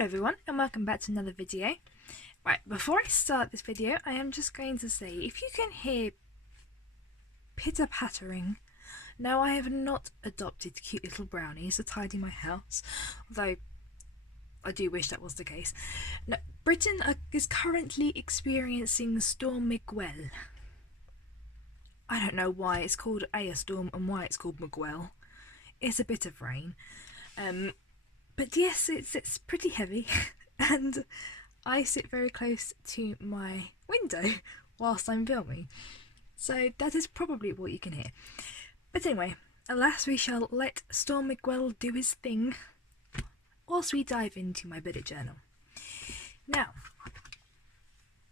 Hello everyone and welcome back to another video. Right, before I start this video I am just going to say, if you can hear pitter pattering, no, I have not adopted cute little brownies to tidy my house, although I do wish that was the case. No, Britain is currently experiencing Storm Miguel. I don't know why it's called a storm and why it's called Miguel. It's a bit of rain. But yes, it's pretty heavy and I sit very close to my window whilst I'm filming, so that is probably what you can hear. But anyway, alas, we shall let Storm Miguel do his thing whilst we dive into my bullet journal. Now,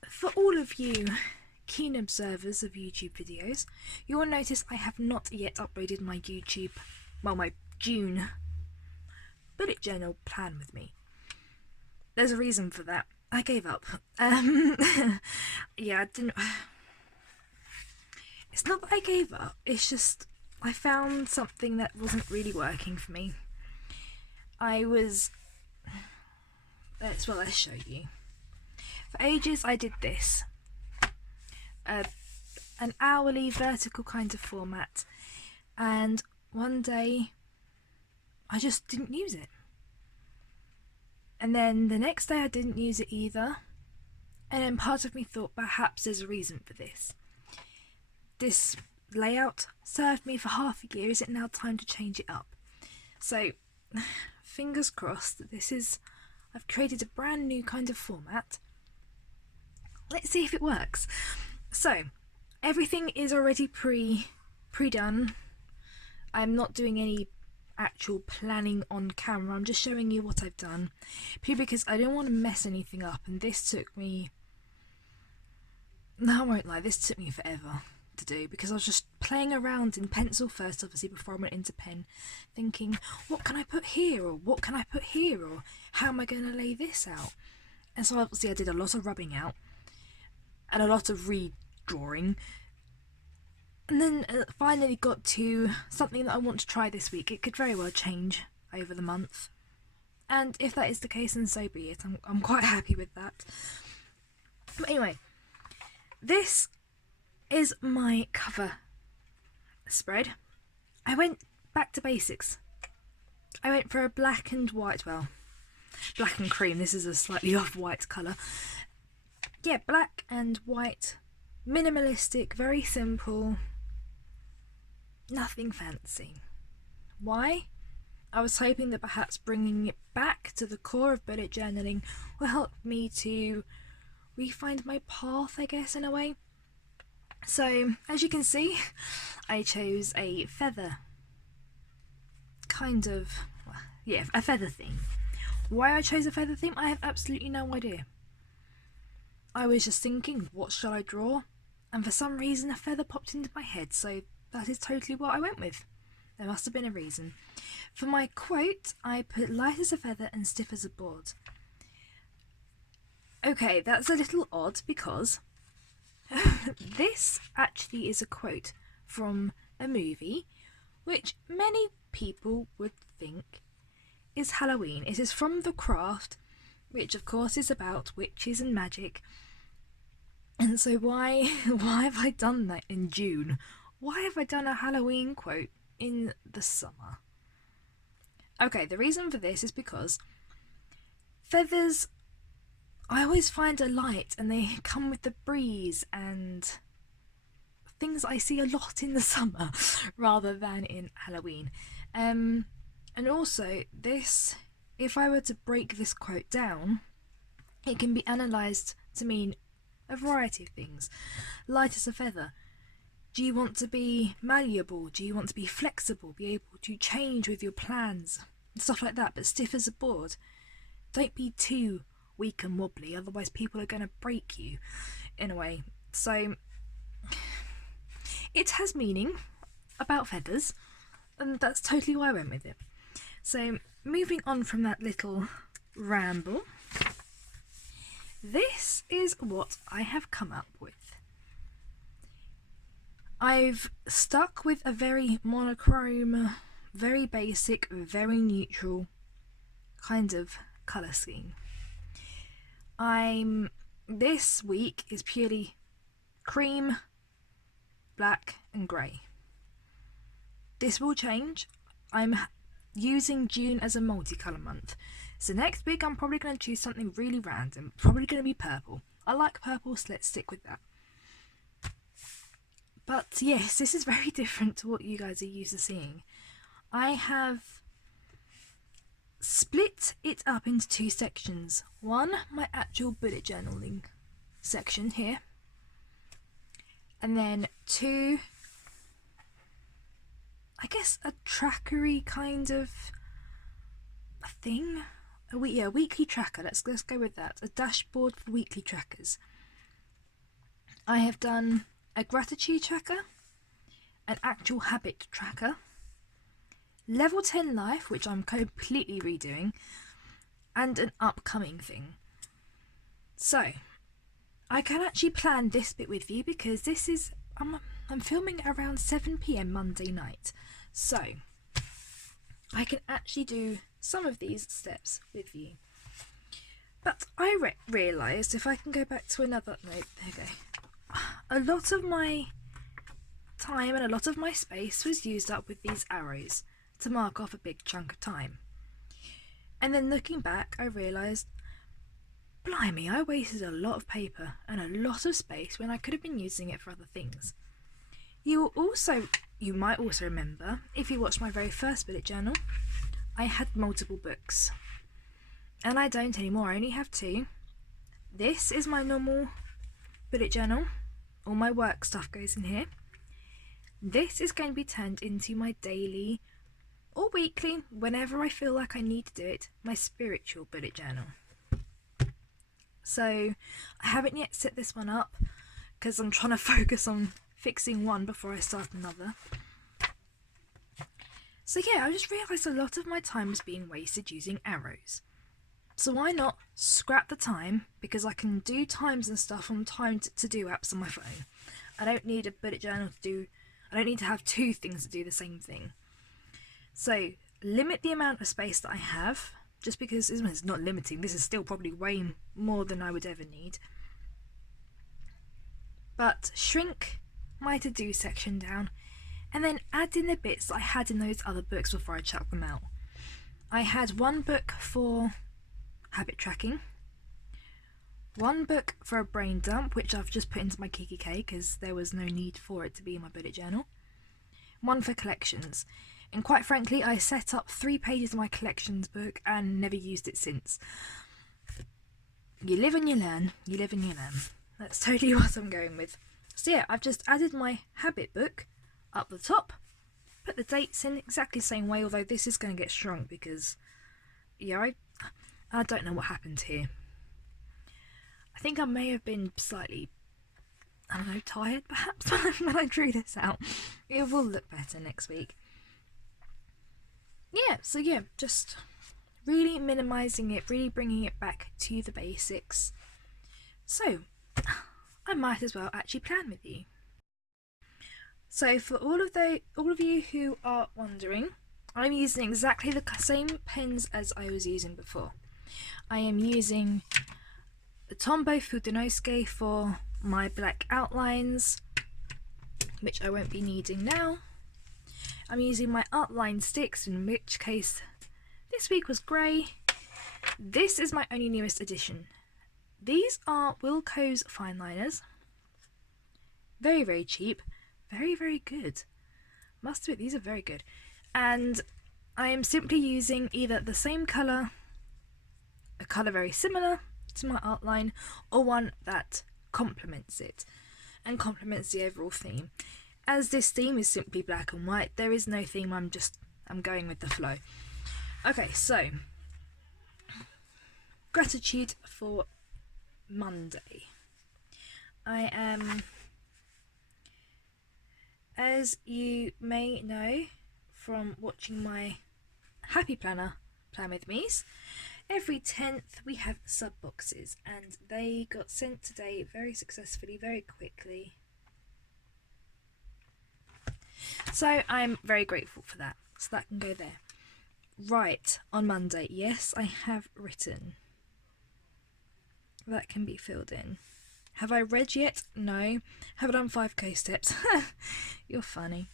for all of you keen observers of YouTube videos, you will notice I have not yet uploaded my my June bullet journal plan with me. There's a reason for that. I gave up. Yeah, I didn't. It's not that I gave up, it's just I found something that wasn't really working for me. Let's show you. For ages I did this. An hourly vertical kind of format, and one day I just didn't use it. And then the next day I didn't use it either. And then part of me thought perhaps there's a reason for this. This layout served me for half a year. Is it now time to change it up? So fingers crossed that I've created a brand new kind of format. Let's see if it works. So everything is already pre-done. I'm not doing any actual planning on camera, I'm just showing you what I've done, purely because I don't want to mess anything up, and this took me, no, I won't lie, this took me forever to do, because I was just playing around in pencil first, obviously, before I went into pen, thinking, what can I put here, or what can I put here, or how am I going to lay this out? And so obviously I did a lot of rubbing out, and a lot of redrawing, and then finally got to something that I want to try this week. It could very well change over the month, and if that is the case, then so be it. I'm quite happy with that. But anyway, this is my cover spread. I went back to basics. I went for a black and white, well, black and cream. This is a slightly off-white colour. Yeah, black and white, minimalistic, very simple. Nothing fancy. Why? I was hoping that perhaps bringing it back to the core of bullet journaling will help me to re-find my path, I guess, in a way. So, as you can see, I chose a feather. A feather theme. Why I chose a feather theme, I have absolutely no idea. I was just thinking, what shall I draw? And for some reason a feather popped into my head, so that is totally what I went with. There must have been a reason. For my quote, I put light as a feather and stiff as a board. Okay, that's a little odd because this actually is a quote from a movie which many people would think is Halloween. It is from The Craft, which of course is about witches and magic. And so why have I done that in June? Why have I done a Halloween quote in the summer? Okay, the reason for this is because feathers, I always find a light and they come with the breeze and things I see a lot in the summer rather than in Halloween. And also this, if I were to break this quote down, it can be analysed to mean a variety of things. Light as a feather. Do you want to be malleable? Do you want to be flexible? Be able to change with your plans? And stuff like that. But stiff as a board. Don't be too weak and wobbly, otherwise people are going to break you, in a way. So, it has meaning about feathers, and that's totally why I went with it. So, moving on from that little ramble, this is what I have come up with. I've stuck with a very monochrome, very basic, very neutral kind of colour scheme. This week is purely cream, black and grey. This will change. I'm using June as a multicolour month. So next week I'm probably going to choose something really random. Probably going to be purple. I like purple, so let's stick with that. But yes, this is very different to what you guys are used to seeing. I have split it up into two sections. One, my actual bullet journaling section here. And then two, I guess a trackery kind of a thing. A weekly tracker. Let's go with that. A dashboard for weekly trackers. I have done a gratitude tracker, an actual habit tracker, level 10 life, which I'm completely redoing, and an upcoming thing. So I can actually plan this bit with you because this is I'm filming around 7 PM Monday night, so I can actually do some of these steps with you. But I realised, if I can go back to another note, there we go, a lot of my time and a lot of my space was used up with these arrows to mark off a big chunk of time. And then looking back, I realised, blimey, I wasted a lot of paper and a lot of space when I could have been using it for other things. You might also remember, if you watched my very first bullet journal, I had multiple books. And I don't anymore, I only have two. This is my normal bullet journal. All my work stuff goes in here. This is going to be turned into my daily or weekly, whenever I feel like I need to do it, my spiritual bullet journal. So I haven't yet set this one up because I'm trying to focus on fixing one before I start another. So yeah, I just realised a lot of my time was being wasted using arrows. So why not scrap the time, because I can do times and stuff on timed to-do apps on my phone. I don't need a bullet journal I don't need to have two things to do the same thing. So limit the amount of space that I have, just because it's not limiting, this is still probably way more than I would ever need. But shrink my to-do section down, and then add in the bits that I had in those other books before I chucked them out. I had one book for habit tracking, one book for a brain dump, which I've just put into my KikiK because there was no need for it to be in my bullet journal, one for collections, and quite frankly I set up 3 pages of my collections book and never used it since. You live and you learn, you live and you learn. That's totally what I'm going with. So yeah, I've just added my habit book up the top, put the dates in exactly the same way, although this is going to get shrunk because, yeah, I don't know what happened here. I think I may have been slightly, I don't know, tired perhaps when I drew this out. It will look better next week. Yeah, so yeah, just really minimising it, really bringing it back to the basics. So I might as well actually plan with you. So for all of you who are wondering, I'm using exactly the same pens as I was using before. I am using the Tombow Fudenosuke for my black outlines, which I won't be needing now. I'm using my outline sticks, in which case this week was grey. This is my only newest addition. These are Wilko's fine liners. Very, very cheap. Very, very good. Must admit, these are very good. And I am simply using either the same colour, a colour very similar to my outline, or one that complements it and complements the overall theme. As this theme is simply black and white, there is no theme, I'm going with the flow. Okay, so gratitude for Monday. I am, as you may know from watching my Happy Planner Plan With Me's, every 10th we have sub boxes, and they got sent today very successfully, very quickly. So I'm very grateful for that. So that can go there. Right, on Monday. Yes, I have written. That can be filled in. Have I read yet? No. Have I done 5k steps? You're funny.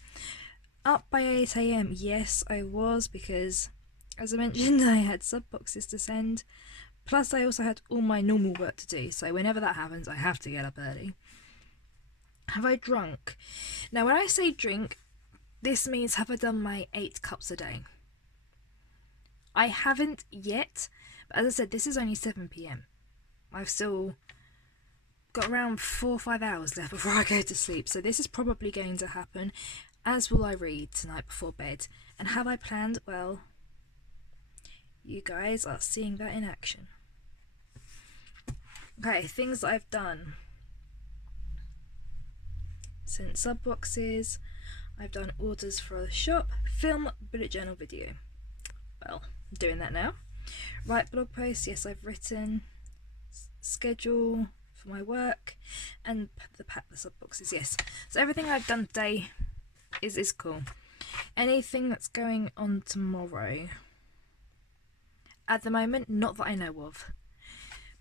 Up by 8 a.m. Yes, I was, because as I mentioned, I had sub boxes to send. Plus, I also had all my normal work to do, so whenever that happens, I have to get up early. Have I drunk? Now, when I say drink, this means have I done my 8 cups a day? I haven't yet, but as I said, this is only 7 p.m. I've still got around 4 or 5 hours left before I go to sleep, so this is probably going to happen, as will I read tonight before bed. And have I planned? Well, you guys are seeing that in action. Okay, things that I've done. Sent sub boxes. I've done orders for the shop. Film, bullet journal, video. Well, I'm doing that now. Write blog posts. Yes, I've written. Schedule for my work, and pack the sub boxes. Yes, so everything I've done today is cool. Anything that's going on tomorrow? At the moment, not that I know of,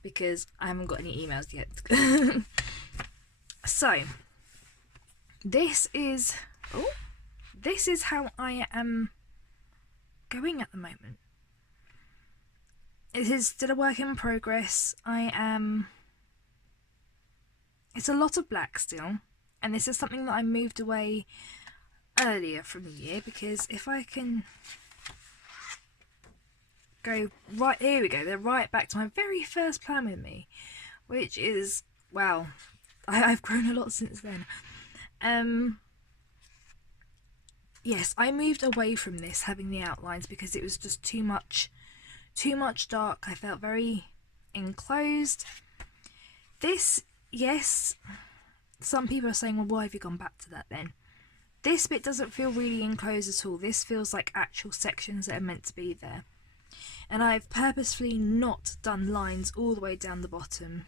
because I haven't got any emails yet. So this is how I am going at the moment. It is still a work in progress. It's a lot of black still, and this is something that I moved away earlier from the year, because if I can go right, here we go, they're right back to my very first plan with me, which is, wow, I've grown a lot since then. Yes, I moved away from this, having the outlines, because it was just too much dark. I felt very enclosed. This, yes, some people are saying, well, why have you gone back to that then? This bit doesn't feel really enclosed at all. This feels like actual sections that are meant to be there. And I've purposefully not done lines all the way down the bottom,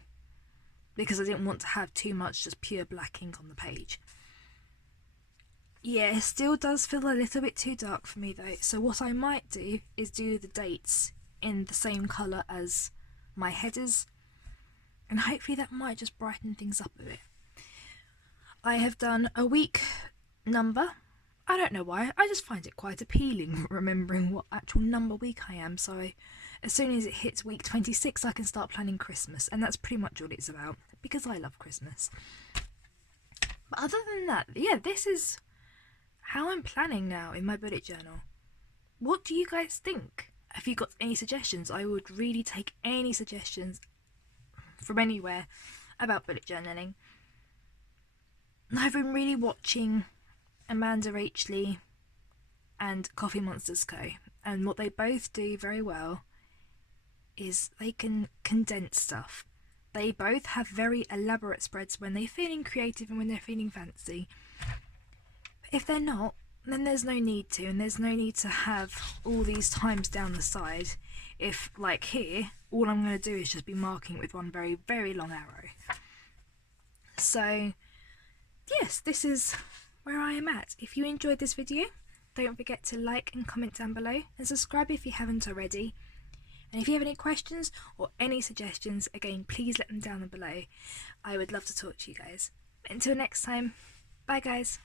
because I didn't want to have too much just pure black ink on the page. Yeah, it still does feel a little bit too dark for me though, so what I might do is do the dates in the same colour as my headers, and hopefully that might just brighten things up a bit. I have done a week number. I don't know why, I just find it quite appealing remembering what actual number week I am, so as soon as it hits week 26 I can start planning Christmas, and that's pretty much all it's about, because I love Christmas. But other than that, yeah, this is how I'm planning now in my bullet journal. What do you guys think? Have you got any suggestions? I would really take any suggestions from anywhere about bullet journaling. I've been really watching Amanda Rachley and Coffee Monsters Co. And what they both do very well is they can condense stuff. They both have very elaborate spreads when they're feeling creative and when they're feeling fancy. If they're not, then there's no need to, and there's no need to have all these times down the side if, like here, all I'm going to do is just be marking with one very, very long arrow. So, yes, this is where I am at. If you enjoyed this video, don't forget to like and comment down below, and subscribe if you haven't already. And if you have any questions or any suggestions, again, please let them down below. I would love to talk to you guys. Until next time, bye guys.